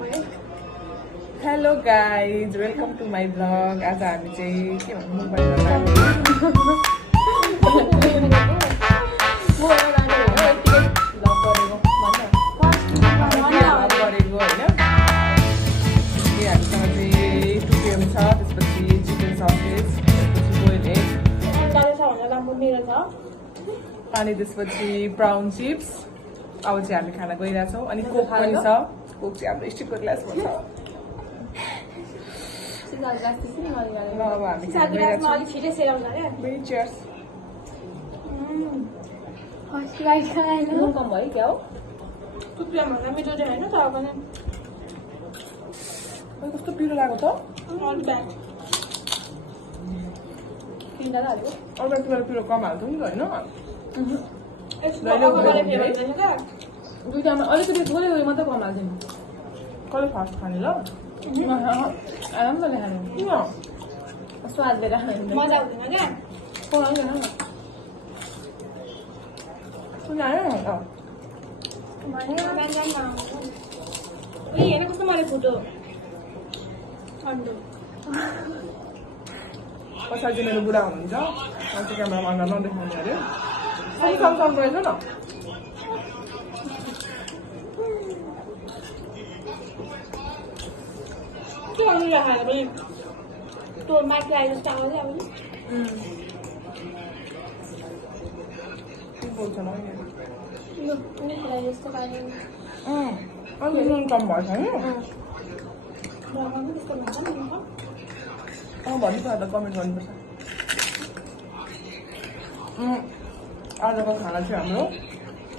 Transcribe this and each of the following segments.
Hello guys, welcome to my blog. आज हामी चाहिँ के भन्नु गरेको होइन। हामीसँग चाहिँ 2 PM छ, त्यसपछि चिकन ससेज, त्यसपछि बोइल एग, अनि त्यसपछि ब्राउन चिप्स। अब चाहिँ हामी खाना गइरहेछौँ। अनि कोक पनि छ। कोक चाहिँ हाम्रो स्टिलको ग्लासमा छ। अब हामी खाना गइरहेछौँ। चियर्स। कम भयो क्या हो कस्तो पिरो लाग्यो त? अर्को पिरो कम हाल्छौँ नि त होइन? दुईटामा अलिकति थोरै उयो मात्रै कम हाल्छौँ। कसले फर्स्ट खाने ल? आरामले खानु किन? स्वाद लिएर खानु मजा हुँदैन क्या हेर्न कस्तो मैले फोटो पछाडि चाहिँ मेरो बुढा हुनुहुन्छ। अनि चाहिँ क्यामेरामा अन्डा नदेखाउने अरे। सँगसँगसँग रहेछ न। के गर्नु राखेको पनि त्यो माथि आएर जस्तो आवाज आयो नि के बोल्छ न जस्तो लाग्यो अनि नुन कम भएछ नि। घरमा पनि त्यस्तो भन्छ नि भन्नु पर्दा कमेन्ट गर्नुपर्छ। आजको खाना चाहिँ हाम्रो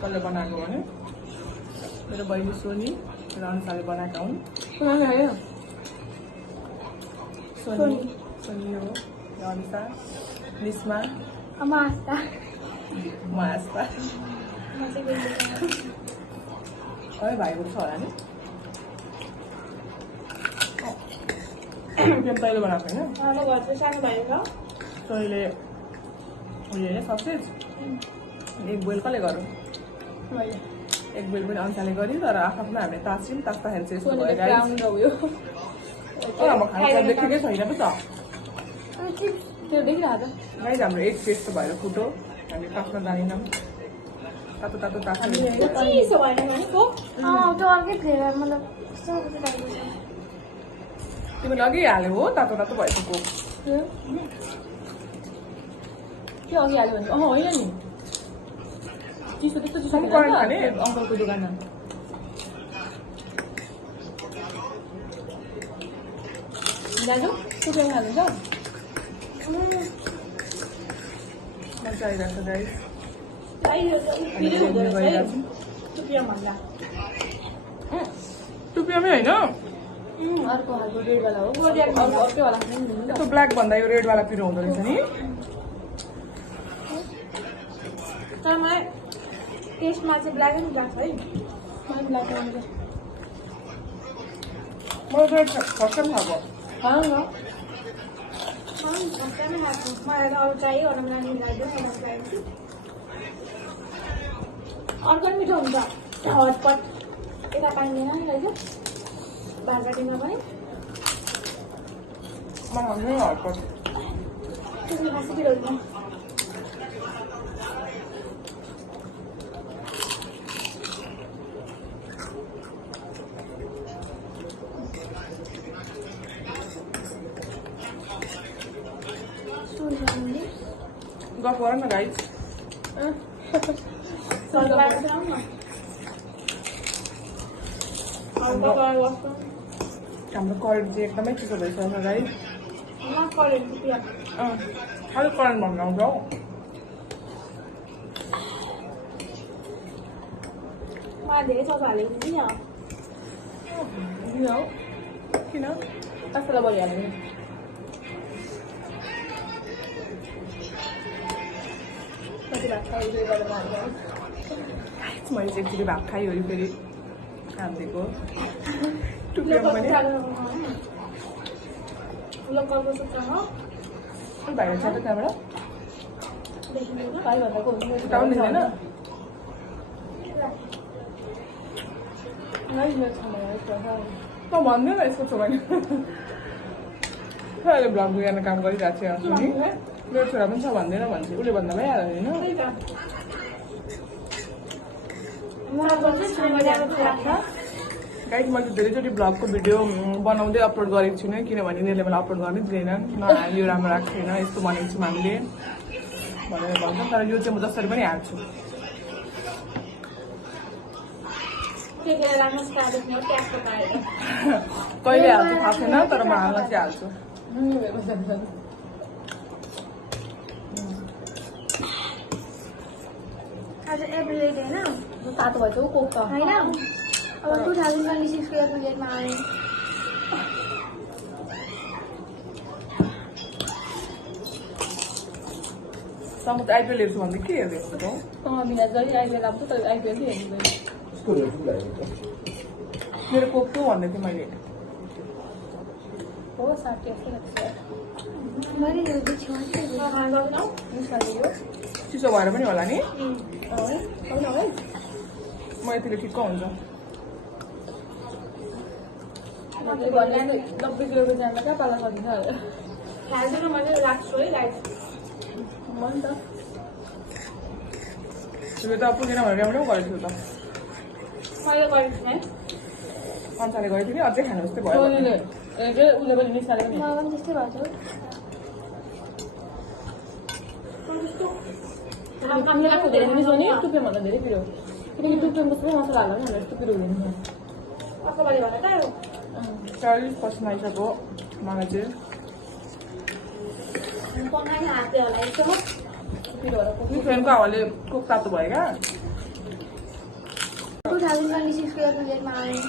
कसले बनाएको भने मेरो बहिनी सोनी र अनुसारले बनाएका हुन्। सोनी हो, अनुसार, निस्मा, म आस्था। है भाइको छ होला नि? तैँले बनाएको होइन? हाम्रो घर चाहिँ सानो भाइ छ तैँले उयो होइन ससेज एक बोइल कसले गरौँ? एक बोइल पनि अनुसारले गऱ्यो। तर आफ्नो हामीले ताछौँ। तास्दाखेरि चाहिँ यस्तो भयो गाइस। अब खाना देखेकै छैन पो त। त्यो देखिरहेको गाइस हाम्रो एक टेस्ट भएर फुटो। हामी तास्न जानिनौँ। तातो तातो तास्नु। चिसो भएन भनेको त्यो अर्कै फ्लेभर मतलब तिमीले अघि हाल्यो हो तातो तातो भएको कोक। के अघि हाल्यो भने होइन नि चिसो त्यस्तो चिसो खाने अङ्कलको दोकानमा दाजु टुक्रा खानुहुन्छ मजा आइरहेको छ गाइस। भन्दा 2 PM होइन? अर्को खालको रेडवाला हो अर्कैवाला यस्तो ब्ल्याक भन्दा यो रेडवाला पिरो हुँदो रहेछ नि। तर मलाई टेस्टमा चाहिँ ब्ल्याक एन्ड ब्ल्याक है मलाई चाहिँ फर्स्ट टाइम खाएको। मलाई त अरू ट्राई गर्न मलाई मिलाइदियो अर्को पनि मिठो हुन्छ हटपट यता पाइँदैन नि रहेछ भाँडाटिङमा पनि मलाई हटपट त्यसले खासै पिरो हुँदैन गफ गर न गाइस। हाम्रो करेन्ट चाहिँ एकदमै चिसो भइसक्यो गाइस। खालि करेन्ट भन्नु आउँछ हौ। मलाई धेरै सस हालेको थिएँ नि किन? कसैलाई भइहाल्यो नि मैले चाहिँ एकचोटि भात खाइवरि फेरि खाँदिएको 2 PM पनि भाइले छ त त्यहाँबाट भाइभन्दाको उठाउनु दिँदैन। गाइस मेरो छोरा छ त भन्दैन यसको छोरा अहिले भ्लग गर्ने काम गरिरहेको छ सुनि मेरो छोरा पनि छ भन्दैन भन्छ उसले भन्दा भइहाल्यो होइन त्यही त उहाँको चाहिँ छोराको छोरा छ गाइस मैले धेरैचोटि भ्लगको भिडियो बनाउँदै अपलोड गरेको छुइनँ किनभने यिनीहरूले मलाई अपलोड गर्नै दिँदैनन् यो राम्रो राख्छ छैन यस्तो भनेको छौँ हामीले भनेर भन्छ तर यो चाहिँ म जसरी पनि हाल्छु त्यतिखेर राम्रो स्टाइलिस हो ट्याक्स पाएर कहिले हाल्छु थाहा छैन तर म हाल्न चाहिँ हाल्छु आज एप्रिल होइन तातो भएछ ऊ कोक त होइन अब 2026 को एप्रिलमा आयो म त आइपिएल हेर्छु भन्दै के हेर्दै यस्तो बिना जहिले आइपिएल आउँछ तर आइपिएल चाहिँ हेर्नु मेरो कोक त भन्दै थिएँ मैले हो 60 जस्तो लाग्छ मैले यो बिचमा निस्काल्यो चिसो भएर पनि होला नि है होइन है म यतिले ठिक्क हुन्छ 90 किलोको जाँदा कहाँ पाला सकिन्छ होला खाल्दैन मैले राख्छु है गाइस मन त तिमीले त पुगेन भनेर ल्याउनु गरेको थियो त मैले गरेको थिएँ अन्साले गएको थियो नि अझै खानु जस्तै भयो उसले पनि निस्काल्यो नि मलाई पनि त्यस्तै भएको छ नि सोनी टुप्पे भन्दा धेरै पिरो किनकि टुप्पेमा सबै मसला हाल्यो नि यस्तो पिरो हुँदैन अक्कबाले भने त 40% आइसक्यो मलाई चाहिँ पकाइ हाते होला यसो पिरो भएर यो फ्यानको हावाले कोक तातो भयो क्या 2026 को एप्रिलमा आयो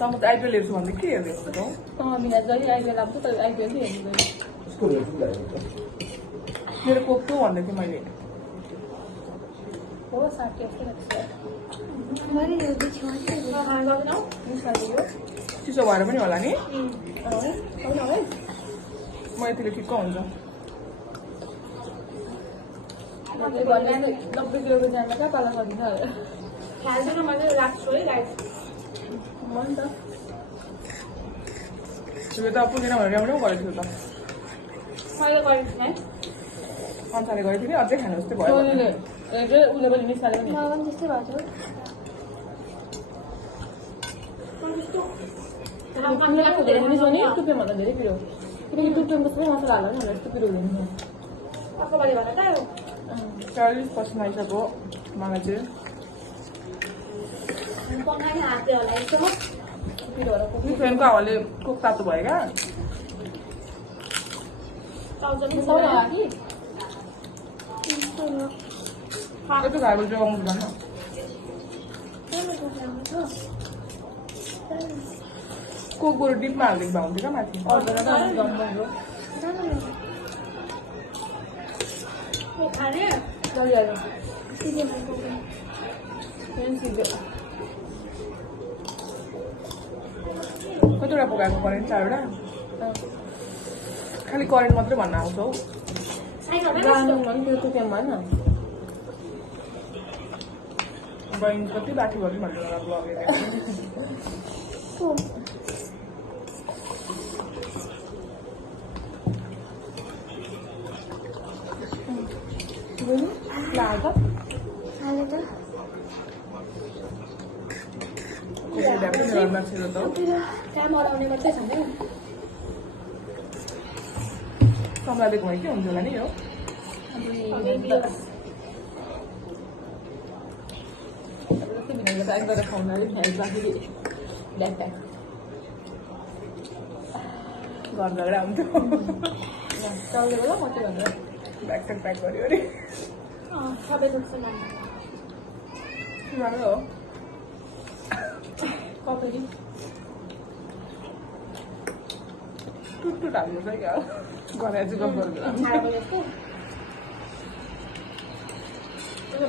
म त आइपिएल हेर्छु भन्दै के हेर्दै यस्तो बिना जहिले आइपिएल आउँछ तर आइपिएल चाहिँ हेर्नु मेरो कोक त भन्दै थिएँ मैले हो 60 जस्तो लाग्छ मैले यो बिचमा खाना गर्दैन निस्काल्यो चिसो भएर पनि होला नि होइन है म यतिले ठिक्क हुन्छ 90 किलोको जाँदा कहाँ पाला सकिन्छ होला खाल्दैन मैले राख्छु है गाइस मन त तिमीले त पुगेन भनेर ल्याउनु गरेको थियो त मैले गरेको थिएँ अन्साले गएको थियो नि अझै खानु जस्तै भयो उसले पनि निस्काल्यो नि मलाई पनि त्यस्तै भएको छ नि टुप्पे भन्दा धेरै पिरो किनकि टुप्पेमा सबै मसला हाल्यो नि यस्तो पिरो हुँदैन अक्कबाले भने त 40% आइसक्यो मलाई चाहिँ पकाइ हाते होला यसो पिरो भएर यो फ्यानको हावाले कोक तातो भयो क्या यस्तो खाएको जोगाउनु भन्न कोक बरु डिपमा हालिदिएको भए हुन्थ्यो क्या माथि खाने कतिवटा पकाएको करेन्ट 4वटा खालि करेन्ट मात्रै भन्न आउँछ हौ त्यो टुप्पेमा होइन बहिनी कति बाठी भयो कि भन्नु होला ब्लग लाग्छ अहिले त काम अराउने मात्रै छ नि कमलाले घुमाइ के हुन्छ होला नि यो एकबाट खुवाउनु अलिक बाँकी ब्याग प्याक घर झगडा हुन्थ्यो चल्दै होला म चाहिँ भनेर ब्याग स्याग प्याक गर्यो अरे सबै दुख्छ राम्रो हो कपडी टुट हाल्नु चाहिँ क्या गरेर चाहिँ गफ गर्नु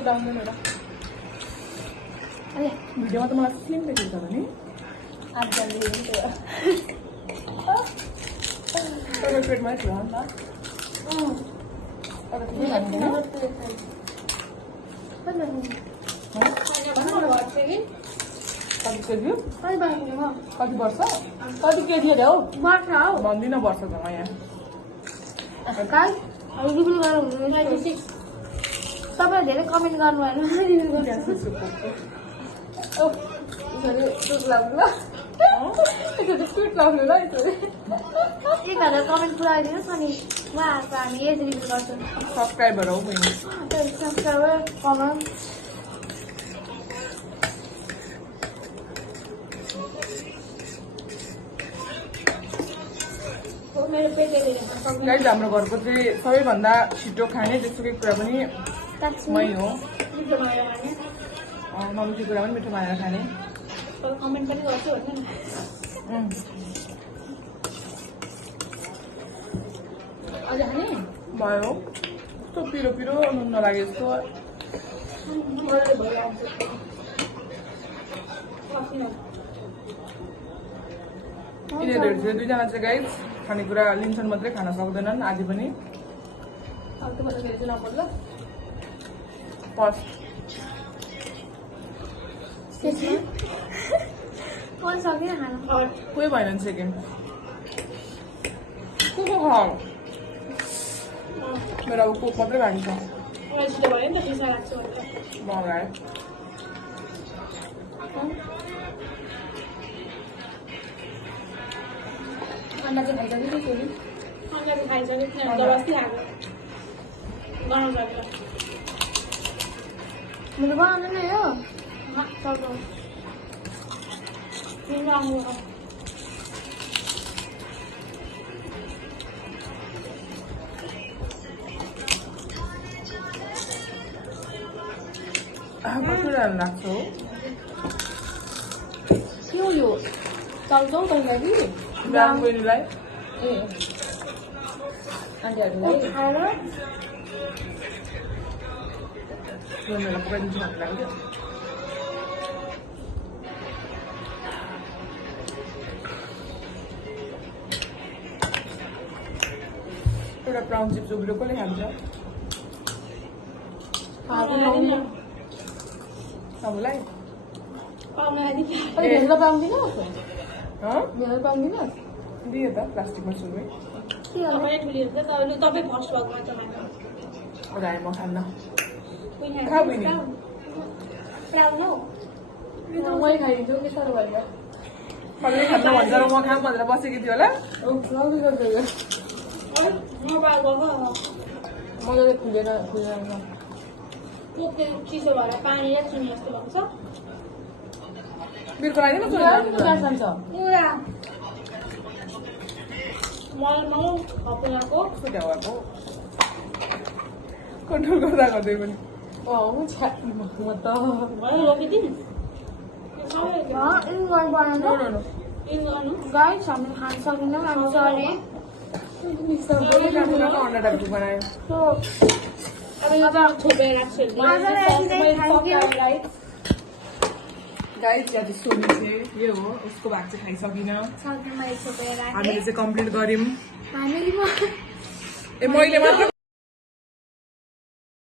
डाउन होला भिडियोमा त मलाई स्लिम देखेको छ नि 8 जनवरी तपाईँको पेटमै थियो नि त तर ठिकै लाग्दैन कति केजी कति वर्ष कति केटी अरे हौ भन्दिनँ वर्ष जम्मा यहाँ तपाईँले धेरै कमेन्ट गर्नु भएन दुध लाग्नु ल यसरी स्विट लाग्नु ल यसरी 1000 कमेन्ट पुऱ्याइदिनुहोस् अनि उहाँहरूको हामी एज रिभिल गर्छौँ सब्सक्राइबर हो बहिनी सब्सक्राइबर कमेन्ट मेरो पेटले गाइज हाम्रो घरको चाहिँ सबैभन्दा छिटो खाने जेसुकै कुरा पनि मै हो मम्मीको कुरा पनि मिठो मानेर खाने कमेन्ट पनि गर्छु होइन अझ खाने भयो कस्तो पिरो पिरो नुन नलागे जस्तो यिनीहरू चाहिँ दुईजना चाहिँ गाइज खानेकुरा लिन्छन् मात्रै खान सक्दैनन् आज पनि अर्को बेला फेरि चाहिँ नपर्ला फर्स्ट कल सकिन खानु कोही भएन सेकेन्ड को खाऊ मेरो अब कोक मात्रै खान्छ छिटो भयो नि त पैसा लाग्छ भनेर मगाए अन्डा चाहिँ खाइसक्यो फेरि अन्डा चाहिँ खाइसक्यो किनभने जब अस्ति खाएको गनाउँ सकेर मेरो बनाउनु नै हो तिम्रो आउनु कति राम्रो लाग्छ हो के हो यो चाउचाउ तरकारी बिहान बहिनीलाई ए आन्टीहरूलाई खाएर बहिनीलाई पकाइदिन्छु भन्नु लाग्यो एउटा प्राउन चिप्स उब्रियो कसले खान्छ सबलाई पाउनु आदि अरे भेल्दा पाउँदिनस् हँ भेल्दा पाउँदिनस् दियो त प्लास्टिकमा सुरुमै तपाईँ ठुली हुन्छ तपाईँले तपाईँ फर्स्ट भएको मात्र मान्नु ओराए म खान्न कुनै खा बहिनी प्राउन हौ मै खाइदिन्छु के साह्रो भयो कसले खान्न भन्छ र म खाम भनेर बसेकी थियो होला लाउनु गर्छ यो मजाले मजाले खुलेर पोते चिसो भएर पानी र चिनी जस्तो भन्छ बिर्को लागि म जान्छ पुरा मलमा खपुलाको छुट्याएको कन्ट्रोल गर्दा गर्दै पनि म त भयो लगिदिनु सबै बनाउनु इन गर्नु गाइस हामी खान सकिनौँ हामी सरी अन्डा टाइपको बनायो अब यो त छोपेर राख्छु गाइस या त सोनी चाहिँ यो हो उसको भाग चाहिँ खाइसकिन हामीले चाहिँ कम्प्लिट गऱ्यौँ ए मैले मात्र